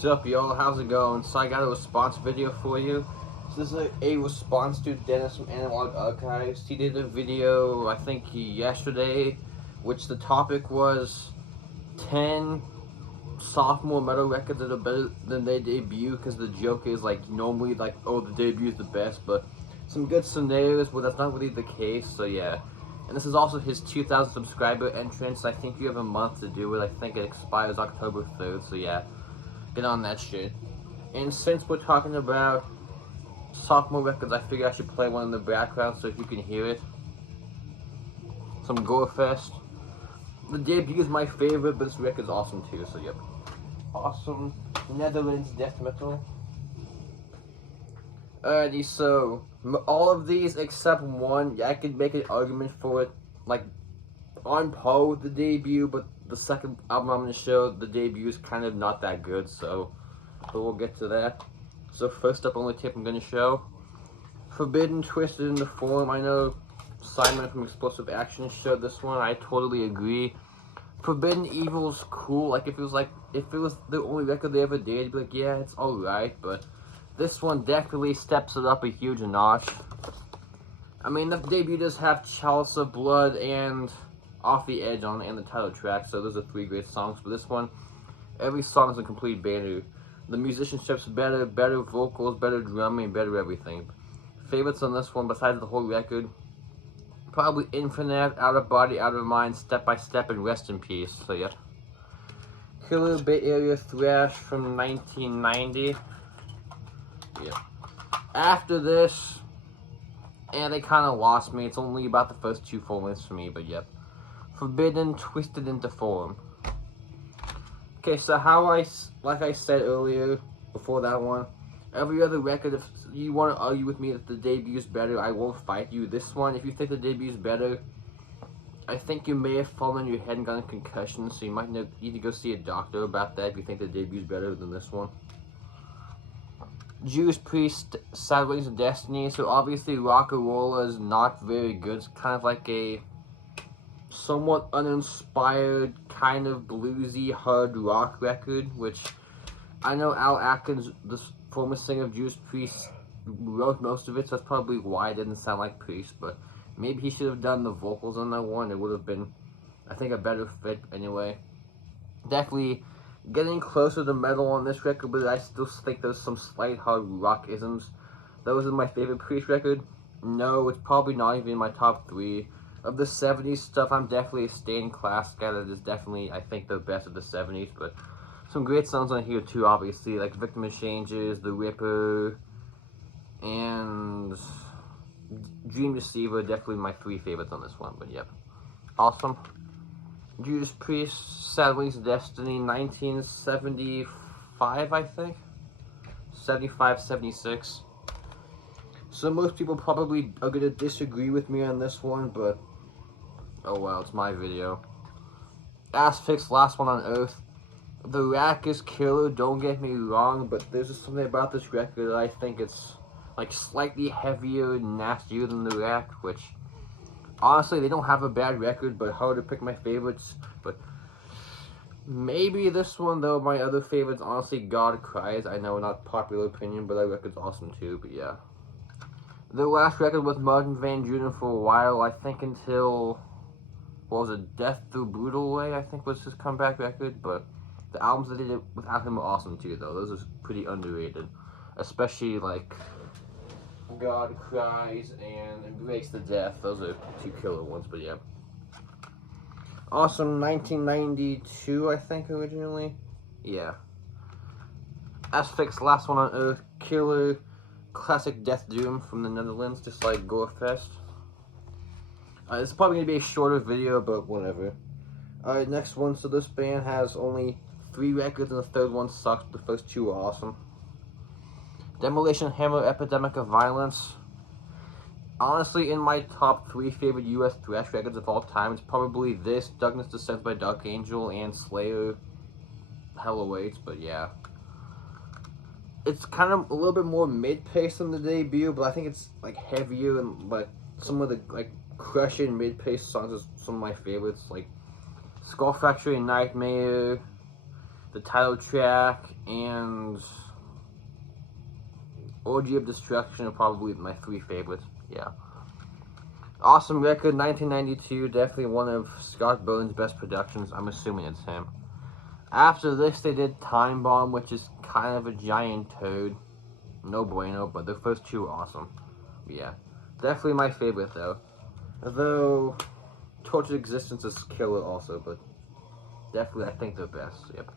Sup y'all, how's it going? So I got a response video for you. So this is a response to Dennis from Analog Archives. He did a video, I think yesterday, which the topic was 10 sophomore metal records that are better than their debut, because the joke is like normally like, oh, the debut is the best, but some good scenarios, but that's not really the case, so yeah. And this is also his 2,000 subscriber entrance. I think you have a month to do it. I think it expires October 3rd, so yeah. Get on that shit. And since we're talking about sophomore records, I figured I should play one in the background so if you can hear it. Some Gorefest. The debut is my favorite, but this record's awesome too, so yep. Awesome Netherlands death metal. Alrighty, so all of these except one, yeah, I could make an argument for it, like on par with the debut, but the second album I'm going to show, the debut is kind of not that good, so but we'll get to that. So first up on the tape I'm going to show, Forbidden Twisted into Form. I know Simon from Explosive Action showed this one. I totally agree. Forbidden Evil's cool. Like if it was the only record they ever did, I'd be like, yeah, it's alright, but this one definitely steps it up a huge notch. I mean, the debut does have Chalice of Blood and Off the Edge on it, and the title track, so those are 3 great songs. But this one, every song is a complete banger. The musicianship's better, better vocals, better drumming, better everything. Favorites on this one, besides the whole record, probably Infinite, Out of Body, Out of Mind, Step by Step, and Rest in Peace. So yeah. Killer Bay Area Thrash from 1990. Yeah. After this, and they kind of lost me. It's only about the first 2 full lengths for me, but yep. Forbidden Twisted into Form. Okay, so like I said earlier, before that one, every other record, if you want to argue with me that the debut is better, I won't fight you. This one, if you think the debut is better, I think you may have fallen on your head and gotten a concussion, so you might need to go see a doctor about that if you think the debut is better than this one. Judas Priest, Sad Wings of Destiny. So obviously Rock-A-Rolla is not very good. It's kind of like a somewhat uninspired, kind of bluesy, hard rock record, which I know Al Atkins, the former singer of Judas Priest, wrote most of it, so that's probably why it didn't sound like Priest, but maybe he should have done the vocals on that one. It would have been, I think, a better fit anyway. Definitely getting closer to metal on this record, but I still think there's some slight hard rock-isms. Those are my favorite Priest record. No, it's probably not even in my top 3. Of the 70s stuff, I'm definitely a Stained Class guy. That is definitely, I think, the best of the 70s, but some great songs on here too, obviously, like Victim Exchanges, The Ripper, and Dream Deceiver, definitely my 3 favorites on this one, but yep. Awesome. Judas Priest, Sad Wings of Destiny, 1975, I think? 75, 76. So most people probably are going to disagree with me on this one, but oh well, it's my video. Asphyx, Last One on Earth. The rack is killer, don't get me wrong, but there's just something about this record that I think it's like slightly heavier and nastier than the rack, which honestly, they don't have a bad record, but hard to pick my favorites. But maybe this one, though, my other favorites, honestly, God Cries. I know, not popular opinion, but that record's awesome too, but yeah. The last record with Martin Van Buren for a while, I think until, what was it, Death Through Brutal Way, I think was his comeback record, but the albums that they did without him are awesome too, though. Those are pretty underrated, especially, like God Cries and Embrace the Death. Those are 2 killer ones, but yeah. Awesome 1992, I think, originally. Yeah. Asphyx, Last One on Earth, killer, classic Death Doom from the Netherlands, just like Gorefest. It's probably going to be a shorter video, but whatever. Alright, next one. So this band has only 3 records, and the third one sucks, but the first 2 are awesome. Demolition Hammer, Epidemic of Violence. Honestly, in my top 3 favorite US thrash records of all time, it's probably this, Darkness Descends by Dark Angel, and Slayer, Hell Awaits, but yeah. It's kind of a little bit more mid-paced than the debut, but I think it's like heavier, and like some of the like crushing mid-paced songs are some of my favorites, like Skull Factory, Nightmare, the title track, and Orgy of Destruction are probably my 3 favorites. Yeah. Awesome record, 1992. Definitely one of Scott Bones' best productions. I'm assuming it's him. After this, they did Time Bomb, which is kind of a giant toad. No bueno, but the first 2 were awesome. Yeah. Definitely my favorite, though. Though, Tortured Existence is killer also, but definitely I think they're best. Yep.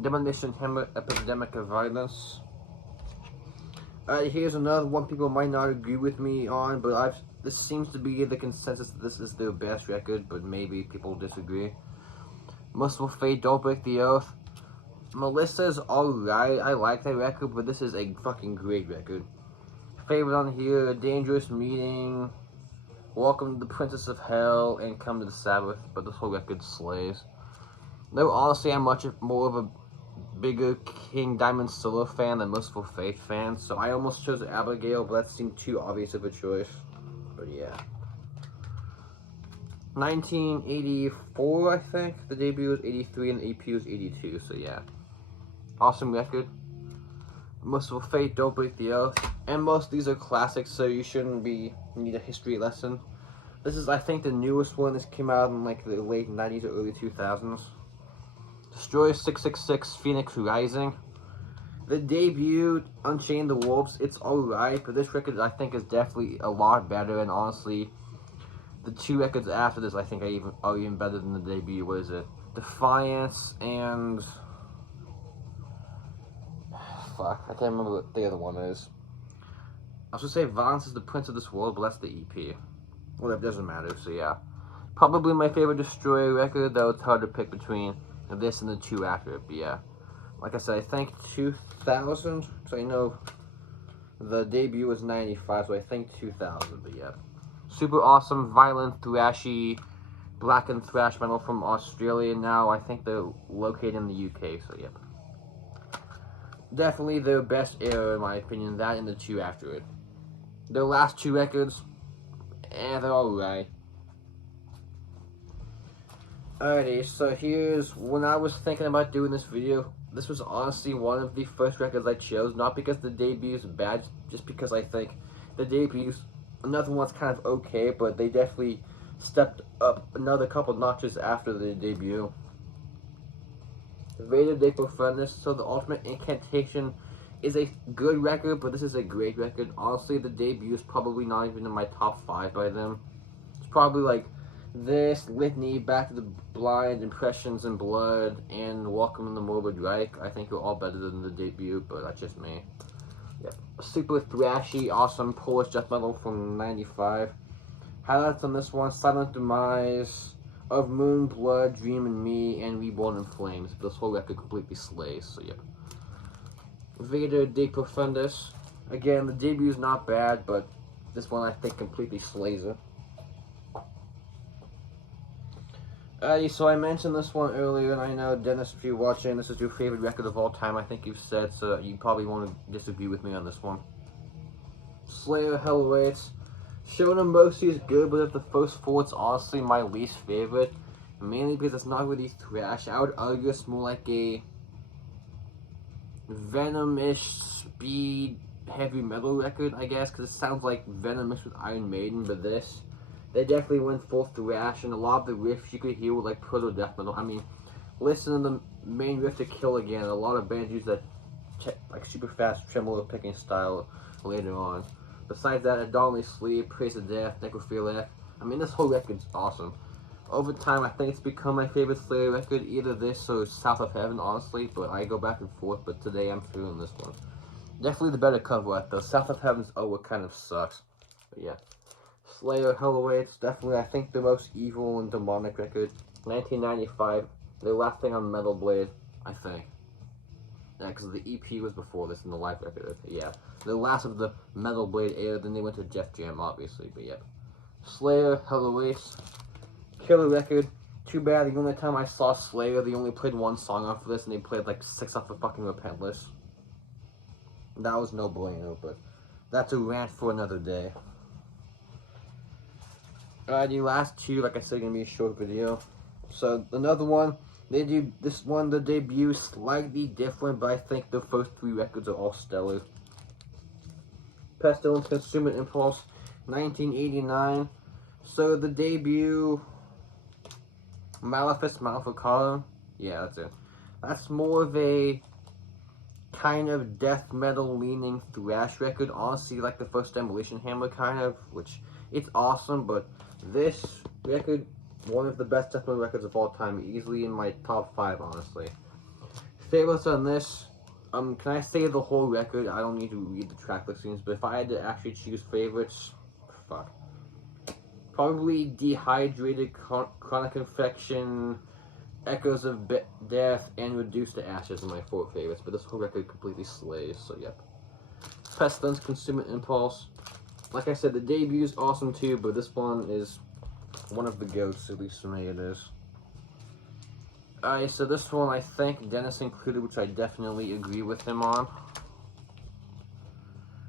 Demolition Hammer, Epidemic of Violence. Here's another one people might not agree with me on, but this seems to be the consensus that this is their best record, but maybe people disagree. Merciful Fate, Don't Break the Oath. Melissa's alright, I like that record, but this is a fucking great record. Favorite on here, Dangerous Meeting, Welcome to the Princess of Hell, and Come to the Sabbath, but this whole record slays. Though honestly, I'm much more of a bigger King Diamond solo fan than Merciful Fate fan, so I almost chose Abigail, but that seemed too obvious of a choice. But yeah. 1984, I think. The debut was 83 and the EP was 82, so yeah. Awesome record. Merciful Fate, Don't Break the Oath. And most of these are classics, so you shouldn't need a history lesson. This is, I think, the newest one. This came out in like the late 90s or early 2000s. Destroyer 666, Phoenix Rising. The debut, Unchained the Wolves, it's alright, but this record I think is definitely a lot better, and honestly, the 2 records after this I think are even better than the debut. What is it? Defiance and... fuck, I can't remember what the other one is. I was gonna say Violence is the Prince of This World, but that's the EP. Well, that doesn't matter, so yeah. Probably my favorite Destroyer record, though it's hard to pick between this and the 2 after it, but yeah. Like I said, I think 2000, so I know the debut was 95, so I think 2000, but yeah. Super awesome, violent, thrashy, black and thrash metal from Australia now. I think they're located in the UK, so yep. Definitely their best era, in my opinion, that and the 2 after it. Their last 2 records, they're alright. Alrighty, so here's, when I was thinking about doing this video, this was honestly one of the first records I chose, not because the debut is bad, just because I think the debu's another one's kind of okay, but they definitely stepped up another couple notches after the debut. Vader de Profundis, so the Ultimate Incantation is a good record, but this is a great record. Honestly, the debut is probably not even in my top 5 by them. It's probably like this, Litany, Back to the Blind, Impressions in Blood, and Welcome in the Morbid Reich. I think are all better than the debut, but that's just me. Yep. Super thrashy, awesome Polish death metal from 95. Highlights on this one, Silent Demise, Of Moon, Blood, Dream and Me, and Reborn in Flames. This whole record completely slays, so yep. Vader de Profundis. Again, the debut is not bad, but this one I think completely slays it. Alrighty, so I mentioned this one earlier, and I know, Dennis, if you're watching, this is your favorite record of all time, I think you've said, so you probably won't disagree with me on this one. Slayer, Hell Awaits. Shonen Mercy is good, but of the first 4, it's honestly my least favorite. Mainly because it's not really thrash. I would argue it's more like a Venom-ish speed heavy metal record, I guess, because it sounds like Venom mixed with Iron Maiden, but this, they definitely went full thrash, and a lot of the riffs you could hear were like proto-death metal. I mean, listen to the main riff to Kill Again. A lot of bands use that like super fast tremolo picking style later on. Besides that, Adonai Sleep, Praise of Death, Necrophiliac. I mean, this whole record's awesome. Over time, I think it's become my favorite Slayer record, either this or South of Heaven, honestly, but I go back and forth, but today I'm feeling this one. Definitely the better cover art, though. South of Heaven's what kind of sucks. But yeah. Slayer, Hell Awaits, definitely, I think, the most evil and demonic record. 1995, their last thing on Metal Blade, I think. Yeah, because the EP was before this and the live record, yeah. The last of the Metal Blade era, then they went to Def Jam, obviously, but yeah. Slayer, Hell Awaits, killer record. Too bad, the only time I saw Slayer, they only played 1 song off of this, and they played like 6 off the fucking Repentless. That was no bueno, but that's a rant for another day. The last 2, like I said, are gonna be a short video. So, another one, They do this one, the debut, slightly different, but I think the first 3 records are all stellar. Pestilence, Consumer Impulse, 1989. So the debut, Malefice Maleficarum, yeah, that's it. That's more of a kind of death metal leaning thrash record, honestly, like the first Demolition Hammer kind of, which it's awesome, but this record, one of the best death metal records of all time, easily in my top 5, honestly. Favorites on this, can I say the whole record? I don't need to read the track listings, but if I had to actually choose favorites, fuck. Probably Dehydrated, Chronic Infection, Echoes of Death, and Reduced to Ashes are my 4 favorites, but this whole record completely slays, so yep. Pestilence, Consumer Impulse. Like I said, the debut is awesome too, but this one is one of the goats, at least for me it is. Alright, so this one I think Dennis included, which I definitely agree with him on.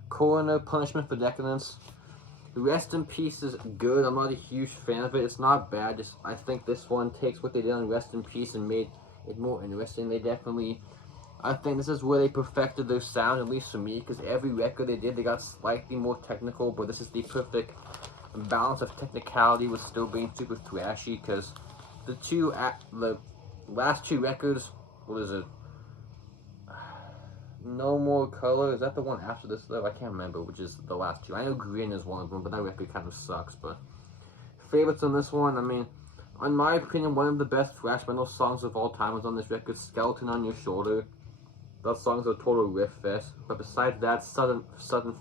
Coroner, Punishment for Decadence. Rest in Peace is good. I'm not a huge fan of it. It's not bad. Just I think this one takes what they did on Rest in Peace and made it more interesting. They definitely, I think this is where they perfected their sound, at least for me, because every record they did, they got slightly more technical, but this is the perfect balance of technicality with still being super thrashy, because the last 2 records, what is it? No More Color, is that the one after this though? I can't remember which is the last 2. I know Green is one of them, but that record kind of sucks. But favorites on this one, I mean, in my opinion, one of the best thrash metal songs of all time is on this record, Skeleton on Your Shoulder. That song's a total riff fest. But besides that, Sudden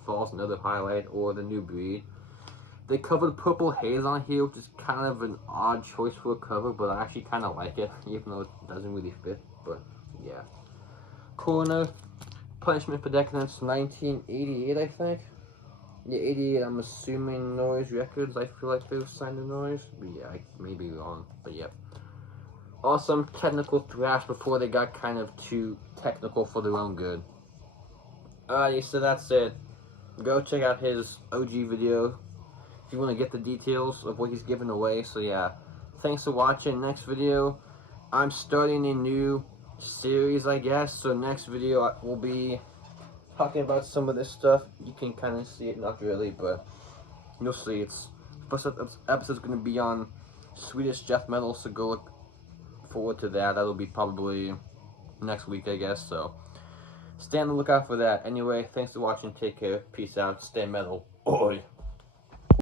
Fall's another highlight, or The New Breed. They covered Purple Haze on here, which is kind of an odd choice for a cover, but I actually kind of like it, even though it doesn't really fit. But yeah. Coroner, Punishment for Decadence, 1988, I think. Yeah, 88, I'm assuming Noise Records. I feel like they were signed to Noise. But yeah, I may be wrong. But yep. Awesome technical thrash before they got kind of too technical for their own good. Alrighty, so that's it. Go check out his OG video if you want to get the details of what he's giving away. So yeah, thanks for watching. Next video, I'm starting a new series, I guess. So next video will be talking about some of this stuff. You can kind of see it, not really, but you'll see. It's first episode's going to be on Swedish death metal, so go look forward to that. That'll be probably next week, I guess. So stay on the lookout for that. Anyway, thanks for watching. Take care. Peace out. Stay metal. Oi.